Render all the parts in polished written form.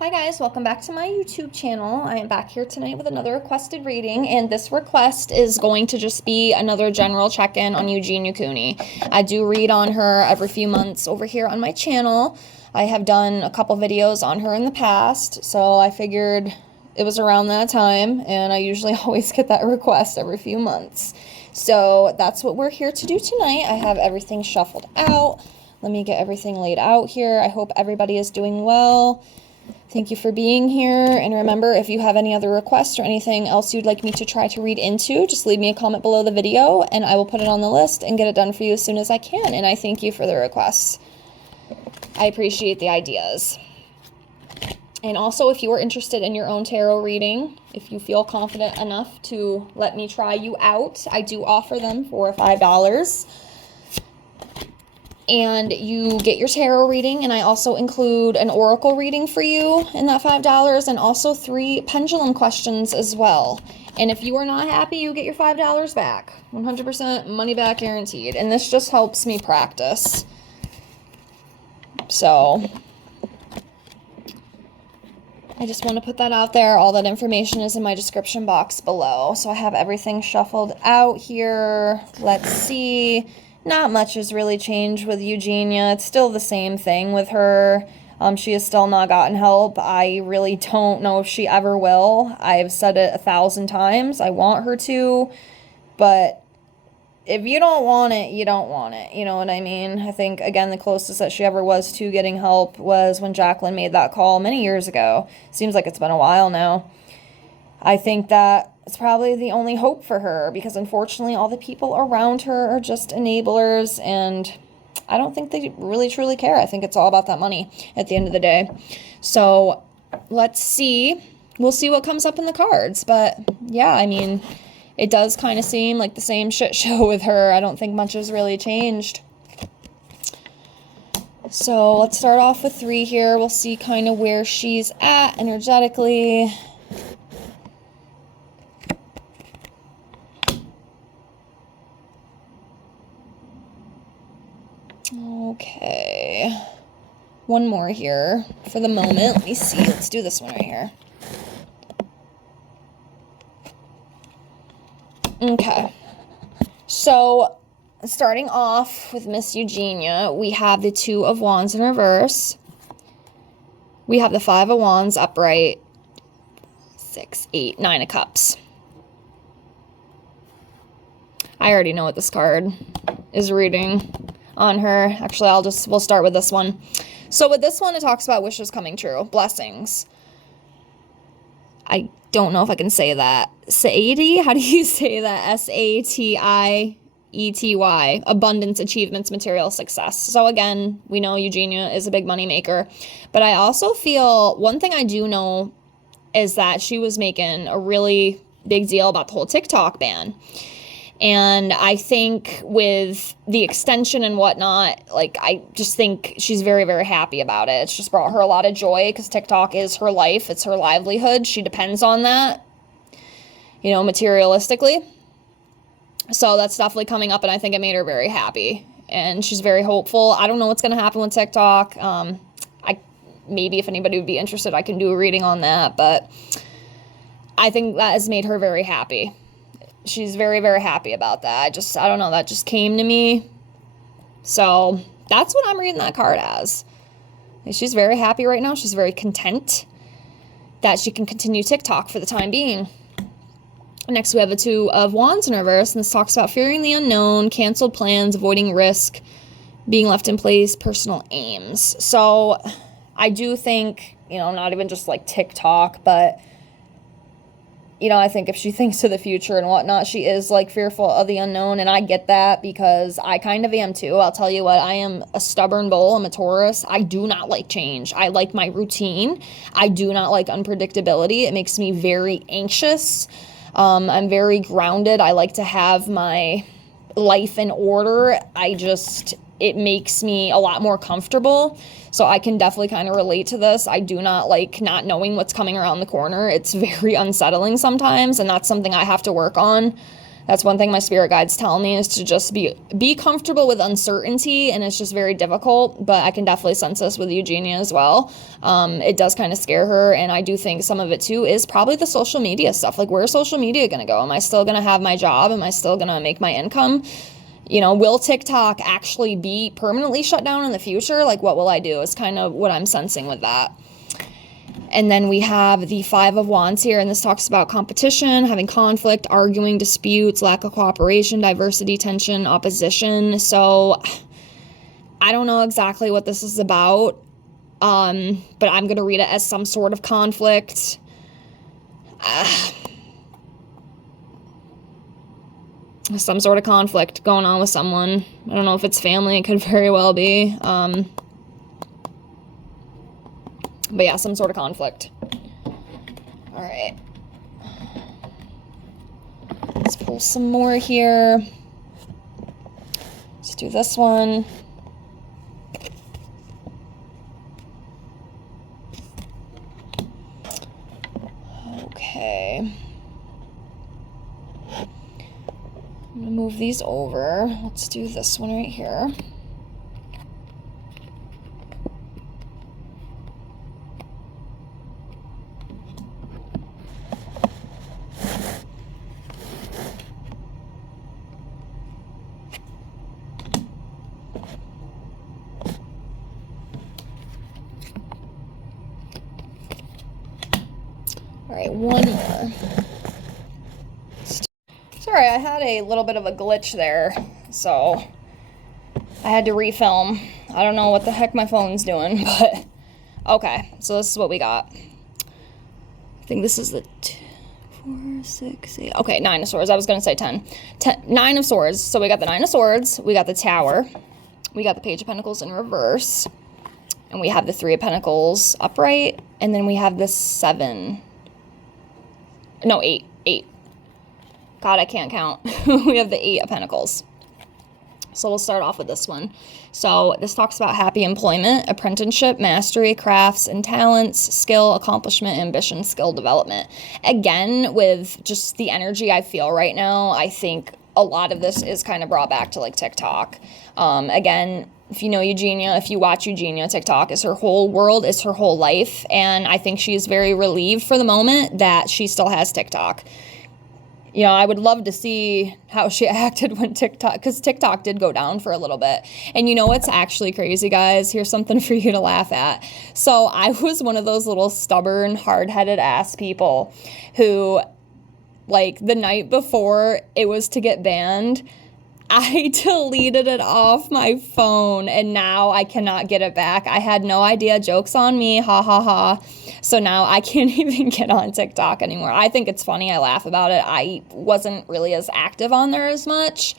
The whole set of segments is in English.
Hi guys, welcome back to my YouTube channel. I am back here tonight with another requested reading, and this request is going to just be another general check-in on Eugenia Cooney. I do read on her every few months over here on my channel. I have done a couple videos on her in the past, so I figured it was around that time, and I usually always get that request every few months. So that's what we're here to do tonight. I have everything shuffled out. Let me get everything laid out here. I hope everybody is doing well. Thank you for being here, and remember, if you have any other requests or anything else you'd like me to try to read into, just leave me a comment below the video, and I will put it on the list and get it done for you as soon as I can, and I thank you for the requests. I appreciate the ideas. And also, if you are interested in your own tarot reading, if you feel confident enough to let me try you out, I do offer them for $5. And you get your tarot reading, and I also include an oracle reading for you in that $5, and also 3 pendulum questions as well. And if you are not happy, you get your $5 back. 100% money back guaranteed. And this just helps me practice. So I just want to put that out there. All that information is in my description box below. So I have everything shuffled out here. Let's see. Not much has really changed with Eugenia. It's still the same thing with her. She has still not gotten help. I really don't know if she ever will. I've said it 1,000 times. I want her to, but if you don't want it, you don't want it. You know what I mean? I think, again, the closest that she ever was to getting help was when Jacqueline made that call many years ago. Seems like it's been a while now. I think that it's probably the only hope for her, because unfortunately all the people around her are just enablers, and I don't think they really truly care. I think it's all about that money at the end of the day. So let's see. We'll see what comes up in the cards. But yeah, I mean, it does kind of seem like the same shit show with her. I don't think much has really changed. So let's start off with 3 here. We'll see kind of where she's at energetically. Okay, one more here for the moment. Let me see. Let's do this one right here. Okay, so starting off with Miss Eugenia, we have the 2 of Wands in reverse. We have the 5 of Wands upright. 6, 8, 9 of Cups. I already know what this card is reading on her. Actually, we'll start with this one. So with this one, it talks about wishes coming true, blessings. I don't know if I can say that. Satiety? How do you say that? Satiety. Abundance, achievements, material success. So again, we know Eugenia is a big money maker, but I also feel one thing I do know is that she was making a really big deal about the whole TikTok ban. And I think with the extension and whatnot, like, I just think she's very, very happy about it. It's just brought her a lot of joy, because TikTok is her life. It's her livelihood. She depends on that, you know, materialistically. So that's definitely coming up, and I think it made her very happy. And she's very hopeful. I don't know what's going to happen with TikTok. Maybe if anybody would be interested, I can do a reading on that. But I think that has made her very happy. She's very, very happy about that. I don't know, that just came to me. So that's what I'm reading that card as. She's very happy right now. She's very content that she can continue TikTok for the time being. Next, we have the 2 of Wands in reverse, and this talks about fearing the unknown, canceled plans, avoiding risk, being left in place, personal aims. So I do think, you know, not even just like TikTok, but you know, I think if she thinks to the future and whatnot, she is, like, fearful of the unknown, and I get that, because I kind of am, too. I'll tell you what, I am a stubborn bull. I'm a Taurus. I do not like change. I like my routine. I do not like unpredictability. It makes me very anxious. I'm very grounded. I like to have my life in order. It makes me a lot more comfortable. So I can definitely kind of relate to this. I do not like not knowing what's coming around the corner. It's very unsettling sometimes, and that's something I have to work on. That's one thing my spirit guides tell me, is to just be comfortable with uncertainty, and it's just very difficult, but I can definitely sense this with Eugenia as well. It does kind of scare her, and I do think some of it too is probably the social media stuff. Like, where's social media going to go? Am I still going to have my job? Am I still going to make my income? You know, will TikTok actually be permanently shut down in the future? Like, what will I do is kind of what I'm sensing with that. And then we have the Five of Wands here, and this talks about competition, having conflict, arguing, disputes, lack of cooperation, diversity, tension, opposition. So I don't know exactly what this is about, but I'm going to read it as some sort of conflict. Some sort of conflict going on with someone. I don't know if it's family. It could very well be. But yeah, some sort of conflict. All right. Let's pull some more here. Let's do this one. Okay. I'm going to move these over. Let's do this one right here. All right, one more. Sorry, I had a little bit of a glitch there, so I had to refilm. I don't know what the heck my phone's doing, but okay, so this is what we got. I think this is the 4, 6, 8. Okay, 9 of Swords. I was going to say 10. 9 of Swords. So we got the 9 of Swords, we got the Tower, we got the Page of Pentacles in reverse, and we have the 3 of Pentacles upright, and then we have the 7. No, 8. God, I can't count. We have the 8 of Pentacles. So we'll start off with this one. So this talks about happy employment, apprenticeship, mastery, crafts and talents, skill, accomplishment, ambition, skill development. Again, with just the energy I feel right now, I think a lot of this is kind of brought back to like TikTok. Again, if you know Eugenia, if you watch Eugenia, TikTok is her whole world, is her whole life. And I think she's very relieved for the moment that she still has TikTok. You know, I would love to see how she acted when TikTok, because TikTok did go down for a little bit. And you know what's actually crazy, guys? Here's something for you to laugh at. So I was one of those little stubborn, hard-headed ass people who, like, the night before it was to get banned, I deleted it off my phone, and now I cannot get it back. I had no idea. Joke's on me. Ha, ha, ha. So now I can't even get on TikTok anymore. I think it's funny. I laugh about it. I wasn't really as active on there as much,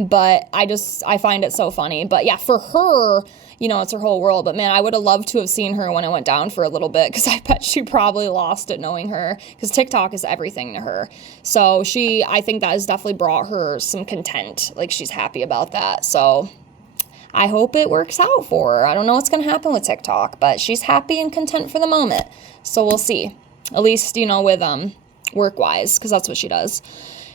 but I find it so funny. But yeah, for her, you know, it's her whole world. But man, I would have loved to have seen her when it went down for a little bit, because I bet she probably lost it knowing her, because TikTok is everything to her. So I think that has definitely brought her some content. Like, she's happy about that. So I hope it works out for her. I don't know what's going to happen with TikTok, but she's happy and content for the moment. So we'll see. At least, you know, with work-wise, because that's what she does.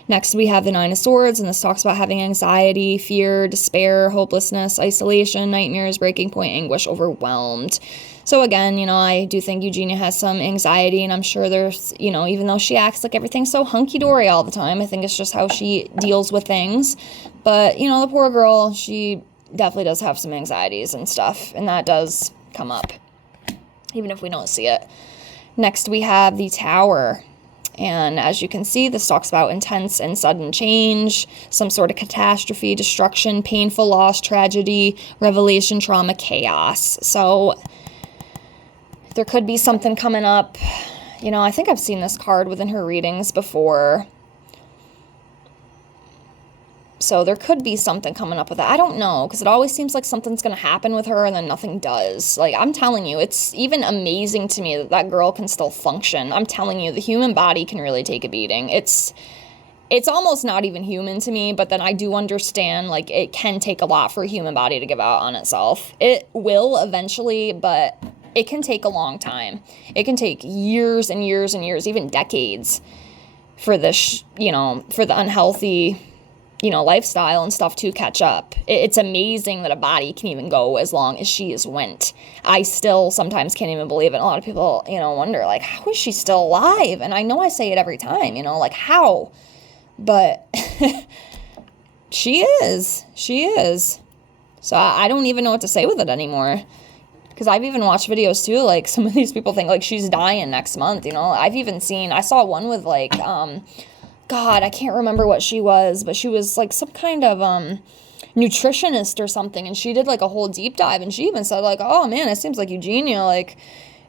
Next, we have the 9 of Swords, and this talks about having anxiety, fear, despair, hopelessness, isolation, nightmares, breaking point, anguish, overwhelmed. So again, you know, I do think Eugenia has some anxiety, and I'm sure there's, you know, even though she acts like everything's so hunky-dory all the time, I think it's just how she deals with things. But, you know, the poor girl, she definitely does have some anxieties and stuff, and that does come up, even if we don't see it. Next, we have the Tower. And as you can see, this talks about intense and sudden change, some sort of catastrophe, destruction, painful loss, tragedy, revelation, trauma, chaos. So there could be something coming up. You know, I think I've seen this card within her readings before. So there could be something coming up with that. I don't know, because it always seems like something's going to happen with her and then nothing does. Like, I'm telling you, it's even amazing to me that that girl can still function. I'm telling you, the human body can really take a beating. It's almost not even human to me, but then I do understand, like, it can take a lot for a human body to give out on itself. It will eventually, but it can take a long time. It can take years and years and years, even decades. for this, for the unhealthy, lifestyle and stuff to catch up. It's amazing that a body can even go as long as she has went. I still sometimes can't even believe it. A lot of people, wonder, like, how is she still alive? And I know I say it every time, like, how? But she is. So I don't even know what to say with it anymore. Because I've even watched videos too, like, some of these people think, like, she's dying next month, I saw one with, like, God, I can't remember what she was, but she was, like, some kind of, nutritionist or something, and she did, like, a whole deep dive, and she even said, like, oh, man, it seems like Eugenia, like,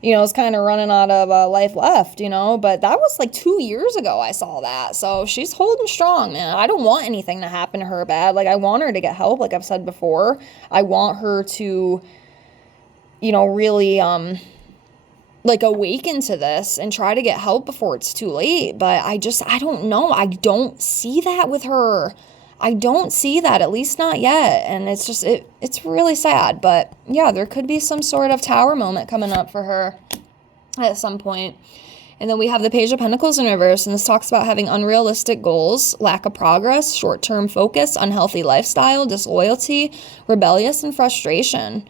is kind of running out of life left, but that was, like, 2 years ago I saw that, so she's holding strong, man. I don't want anything to happen to her bad. Like, I want her to get help, like I've said before. I want her to, really, like, awaken to this and try to get help before it's too late. But I don't know. I don't see that with her. I don't see that, at least not yet. And it's just, it's really sad. But yeah, there could be some sort of tower moment coming up for her at some point. And then we have the Page of Pentacles in reverse, and this talks about having unrealistic goals, lack of progress, short-term focus, unhealthy lifestyle, disloyalty, rebellious, and frustration.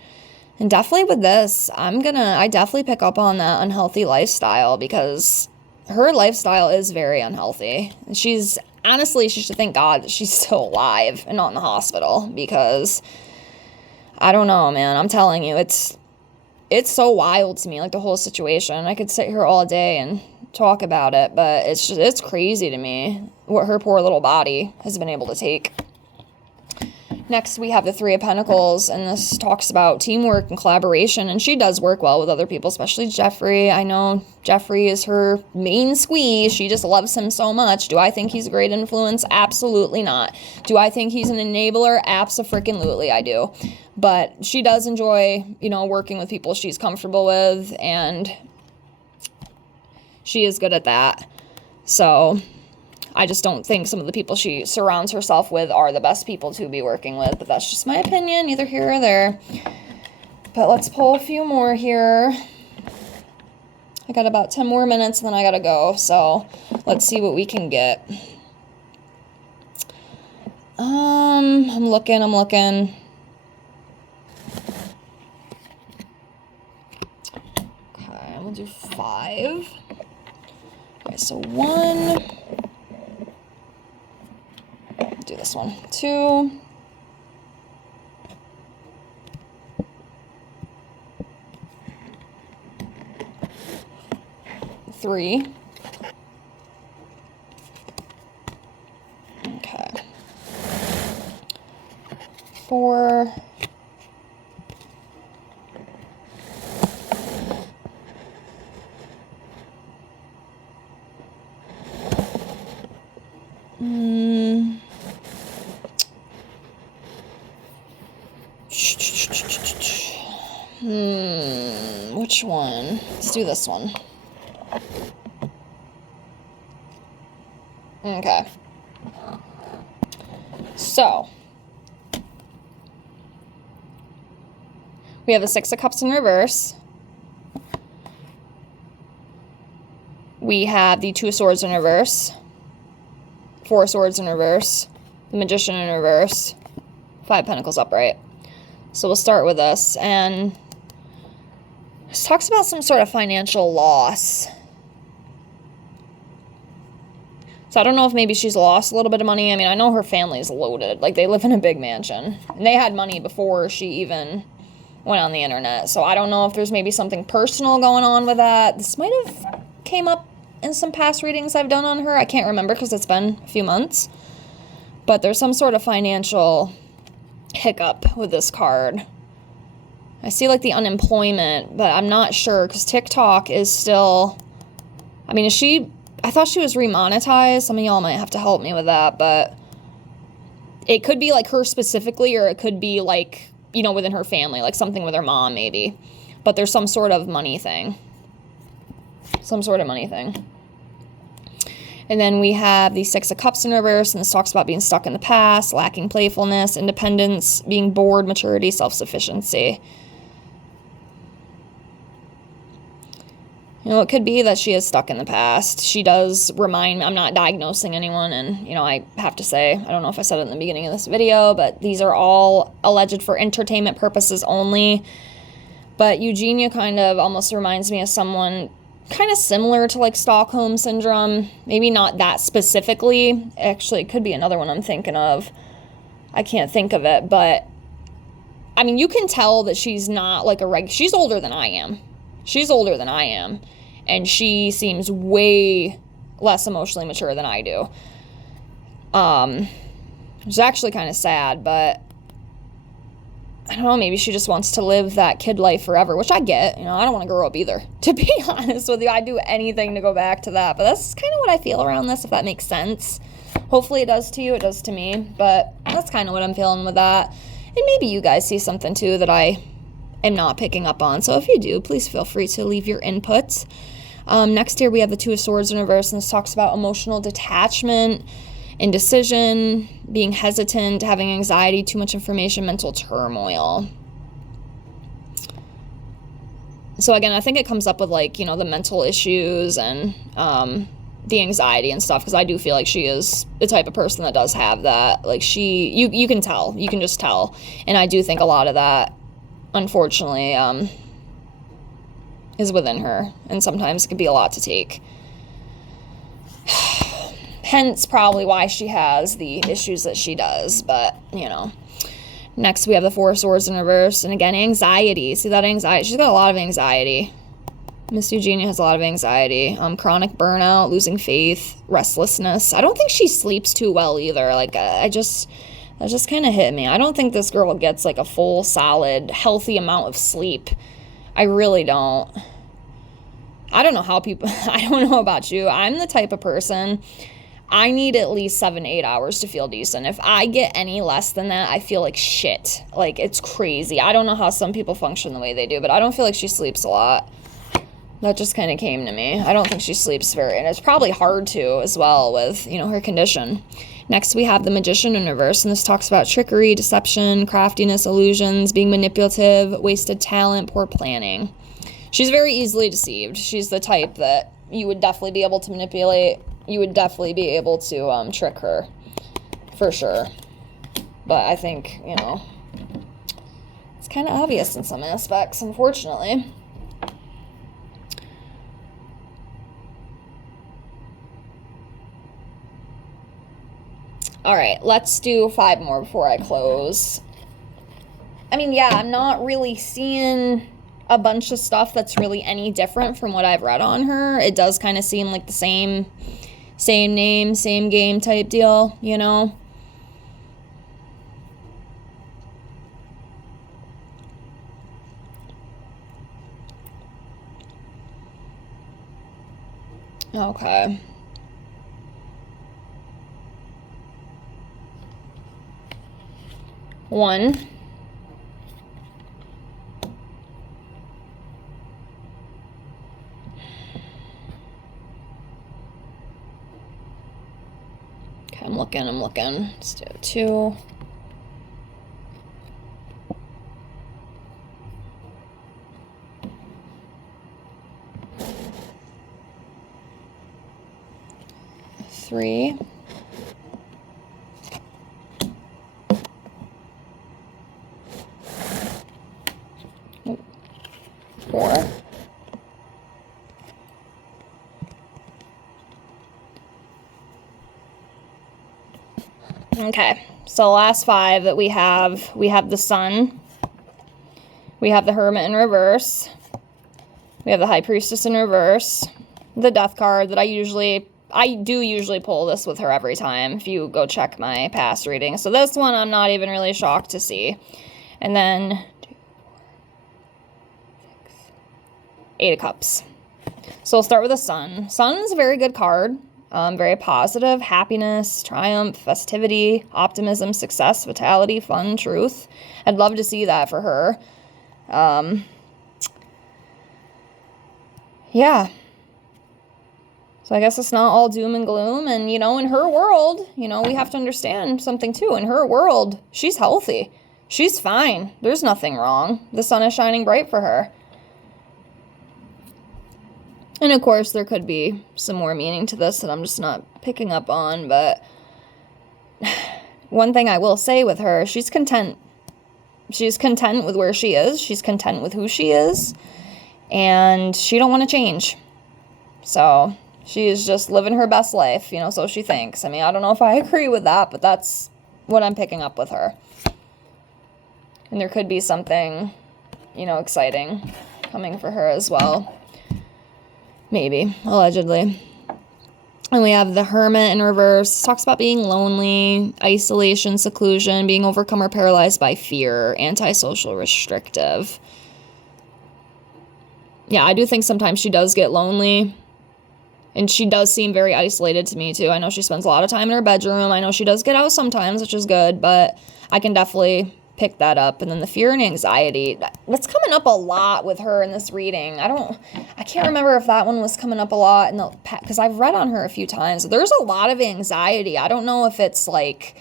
And definitely with this, I definitely pick up on that unhealthy lifestyle, because her lifestyle is very unhealthy. She should thank God that she's still alive and not in the hospital, because I don't know, man. I'm telling you, it's so wild to me, like, the whole situation. I could sit here all day and talk about it, but it's crazy to me what her poor little body has been able to take. Next, we have the Three of Pentacles, and this talks about teamwork and collaboration, and she does work well with other people, especially Jeffrey. I know Jeffrey is her main squeeze. She just loves him so much. Do I think he's a great influence? Absolutely not. Do I think he's an enabler? Abso-freaking-lutely, I do. But she does enjoy, working with people she's comfortable with, and she is good at that. So I just don't think some of the people she surrounds herself with are the best people to be working with, but that's just my opinion, neither here or there. But let's pull a few more here. I got about 10 more minutes, and then I gotta go, so let's see what we can get. I'm looking. Okay, we'll do 5. Okay, so 1. Do this one. 2. 3. Okay. 4. 5. Which one? Let's do this one. Okay. So, we have the Six of Cups in reverse. We have the Two of Swords in reverse. Four of Swords in reverse. The Magician in reverse. 5 Pentacles upright. So we'll start with this, and this talks about some sort of financial loss. So I don't know if maybe she's lost a little bit of money. I mean, I know her family's loaded. Like, they live in a big mansion. And they had money before she even went on the internet. So I don't know if there's maybe something personal going on with that. This might have came up in some past readings I've done on her. I can't remember because it's been a few months. But there's some sort of financial hiccup with this card. I see, like, the unemployment, but I'm not sure because TikTok is still... I mean, I thought she was remonetized. Some of y'all might have to help me with that, but it could be, like, her specifically, or it could be, like, within her family, like something with her mom, maybe. But there's some sort of money thing. And then we have the Six of Cups in reverse, and this talks about being stuck in the past, lacking playfulness, independence, being bored, maturity, self-sufficiency. You know, it could be that she is stuck in the past. She does remind me, I'm not diagnosing anyone, and, you know, I have to say, I don't know if I said it in the beginning of this video, but these are all alleged for entertainment purposes only. But Eugenia kind of almost reminds me of someone kind of similar to, like, Stockholm Syndrome. Maybe not that specifically. Actually, it could be another one I'm thinking of. I can't think of it, but, I mean, you can tell that she's not, like, she's older than I am. She's older than I am. And she seems way less emotionally mature than I do. Which is actually kind of sad, but I don't know, maybe she just wants to live that kid life forever, which I get. You know, I don't want to grow up either. To be honest with you, I'd do anything to go back to that. But that's kind of what I feel around this, if that makes sense. Hopefully it does to you, it does to me. But that's kind of what I'm feeling with that. And maybe you guys see something too that I am not picking up on. So if you do, please feel free to leave your input. Next here we have the Two of Swords in reverse, and this talks about emotional detachment, indecision, being hesitant, having anxiety, too much information, mental turmoil. So again, I think it comes up with, like, you know, the mental issues and the anxiety and stuff, because I do feel like she is the type of person that does have that. Like, you can tell, you can just tell. And I do think a lot of that, unfortunately, is within her, and sometimes it can be a lot to take. Hence probably why she has the issues that she does, but, you know. Next we have the Four of Swords in reverse, and again, anxiety. See that anxiety? She's got a lot of anxiety. Miss Eugenia has a lot of anxiety. Chronic burnout, losing faith, restlessness. I don't think she sleeps too well either. Like, that just kind of hit me. I don't think this girl gets, like, a full, solid, healthy amount of sleep. I really don't. I don't know how people, I don't know about you. I'm the type of person, I need at least 7 to 8 hours to feel decent. If I get any less than that, I feel like shit. Like, it's crazy. I don't know how some people function the way they do, but I don't feel like she sleeps a lot. That just kind of came to me. I don't think she sleeps and it's probably hard to as well with, you know, her condition. Next, we have the Magician in reverse, and this talks about trickery, deception, craftiness, illusions, being manipulative, wasted talent, poor planning. She's very easily deceived. She's the type that you would definitely be able to manipulate. You would definitely be able to trick her, for sure. But I think, you know, it's kind of obvious in some aspects, unfortunately. All right, let's do 5 more before I close. I mean, yeah, I'm not really seeing a bunch of stuff that's really any different from what I've read on her. It does kind of seem like the same name, same game type deal, you know? Okay. One. Okay, I'm looking. Let's do 2. Three. 4. Okay, so last 5 that we have the Sun, we have the Hermit in reverse, we have the High Priestess in reverse, the Death card that I do usually pull this with her every time, if you go check my past reading. So this one I'm not even really shocked to see. And then 8 of Cups. So we'll start with the Sun. Sun is a very good card. Very positive, happiness, triumph, festivity, optimism, success, vitality, fun, truth. I'd love to see that for her. Yeah. So I guess it's not all doom and gloom. And, you know, in her world, you know, we have to understand something too. In her world, she's healthy. She's fine. There's nothing wrong. The sun is shining bright for her. And of course, there could be some more meaning to this that I'm just not picking up on, but one thing I will say with her, she's content. She's content with where she is. She's content with who she is. And she don't want to change. So she is just living her best life, you know, so she thinks. I mean, I don't know if I agree with that, but that's what I'm picking up with her. And there could be something, you know, exciting coming for her as well. Maybe, allegedly. And we have the Hermit in reverse. Talks about being lonely, isolation, seclusion, being overcome or paralyzed by fear, antisocial, restrictive. Yeah, I do think sometimes she does get lonely. And she does seem very isolated to me, too. I know she spends a lot of time in her bedroom. I know she does get out sometimes, which is good. But I can definitely pick that up. And then the fear and anxiety, that's coming up a lot with her in this reading. I can't remember if that one was coming up a lot in the because I've read on her a few times. There's a lot of anxiety. I don't know if it's like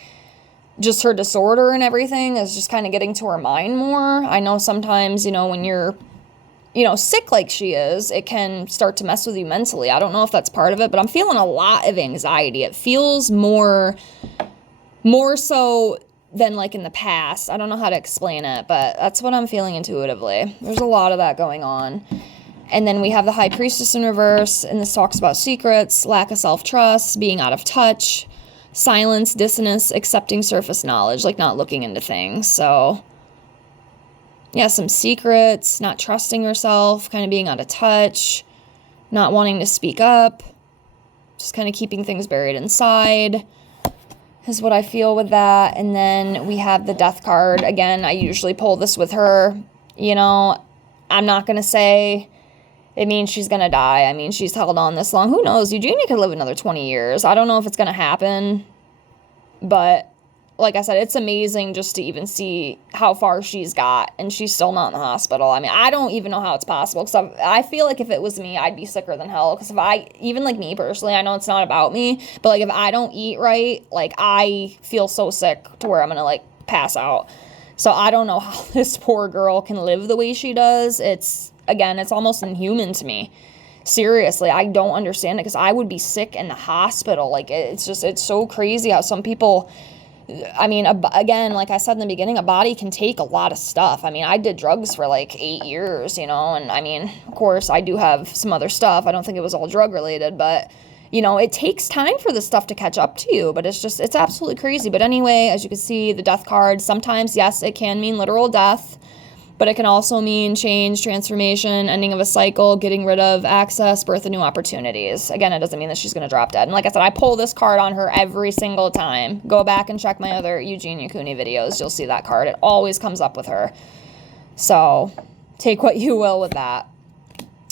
just her disorder and everything is just kind of getting to her mind more. I know sometimes, you know, when you're, you know, sick like she is, it can start to mess with you mentally. I don't know if that's part of it, but I'm feeling a lot of anxiety. It feels more so than like in the past. I don't know how to explain it, but that's what I'm feeling intuitively. There's a lot of that going on. And then we have the High Priestess in reverse, and this talks about secrets, lack of self-trust, being out of touch, silence, dissonance, accepting surface knowledge, like not looking into things. So yeah, some secrets, not trusting yourself, kind of being out of touch, not wanting to speak up, just kind of keeping things buried inside is what I feel with that. And then we have the Death card. Again, I usually pull this with her. You know, I'm not going to say it means she's going to die. I mean, she's held on this long. Who knows? Eugenia could live another 20 years. I don't know if it's going to happen. But like I said, it's amazing just to even see how far she's got. And she's still not in the hospital. I mean, I don't even know how it's possible. Because I feel like if it was me, I'd be sicker than hell. Because even like me personally, I know it's not about me. But like if I don't eat right, like I feel so sick to where I'm going to like pass out. So I don't know how this poor girl can live the way she does. It's almost inhuman to me. Seriously, I don't understand it because I would be sick in the hospital. Like it's so crazy how some people, I mean, again, like I said in the beginning, a body can take a lot of stuff. I mean, I did drugs for like 8 years, you know, and I mean, of course, I do have some other stuff. I don't think it was all drug related, but, you know, it takes time for this stuff to catch up to you, but it's absolutely crazy. But anyway, as you can see, the Death card, sometimes, yes, it can mean literal death, but it can also mean change, transformation, ending of a cycle, getting rid of access, birth of new opportunities. Again, it doesn't mean that she's going to drop dead. And like I said, I pull this card on her every single time. Go back and check my other Eugenia Cooney videos. You'll see that card. It always comes up with her. So take what you will with that.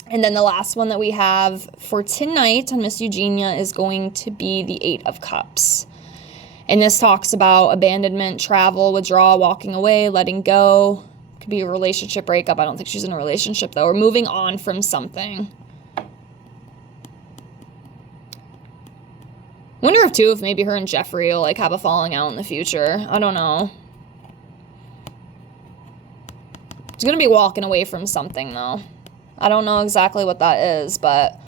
And then the last one that we have for tonight on Miss Eugenia is going to be the Eight of Cups. And this talks about abandonment, travel, withdrawal, walking away, letting go. Could be a relationship breakup. I don't think she's in a relationship though. Or moving on from something. Wonder if maybe her and Jeffrey will like have a falling out in the future. I don't know. She's gonna be walking away from something though. I don't know exactly what that is, but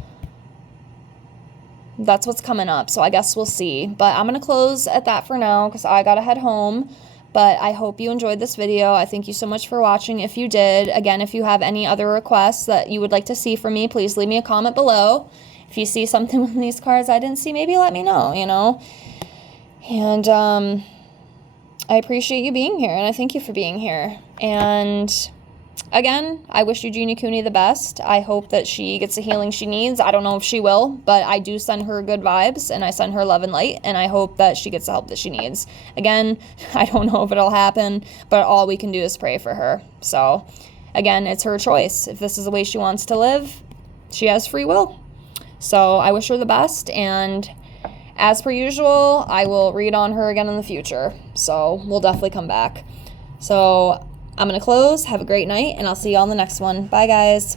that's what's coming up. So I guess we'll see. But I'm gonna close at that for now because I gotta head home. But I hope you enjoyed this video. I thank you so much for watching. If you did, again, if you have any other requests that you would like to see from me, please leave me a comment below. If you see something with these cards I didn't see, maybe let me know, you know. And I appreciate you being here, and I thank you for being here. And again, I wish Eugenia Cooney the best. I hope that she gets the healing she needs. I don't know if she will, but I do send her good vibes, and I send her love and light, and I hope that she gets the help that she needs. Again, I don't know if it'll happen, but all we can do is pray for her. So, again, it's her choice. If this is the way she wants to live, she has free will. So, I wish her the best, and as per usual, I will read on her again in the future. So, we'll definitely come back. So, I'm going to close. Have a great night, and I'll see you all in the next one. Bye, guys.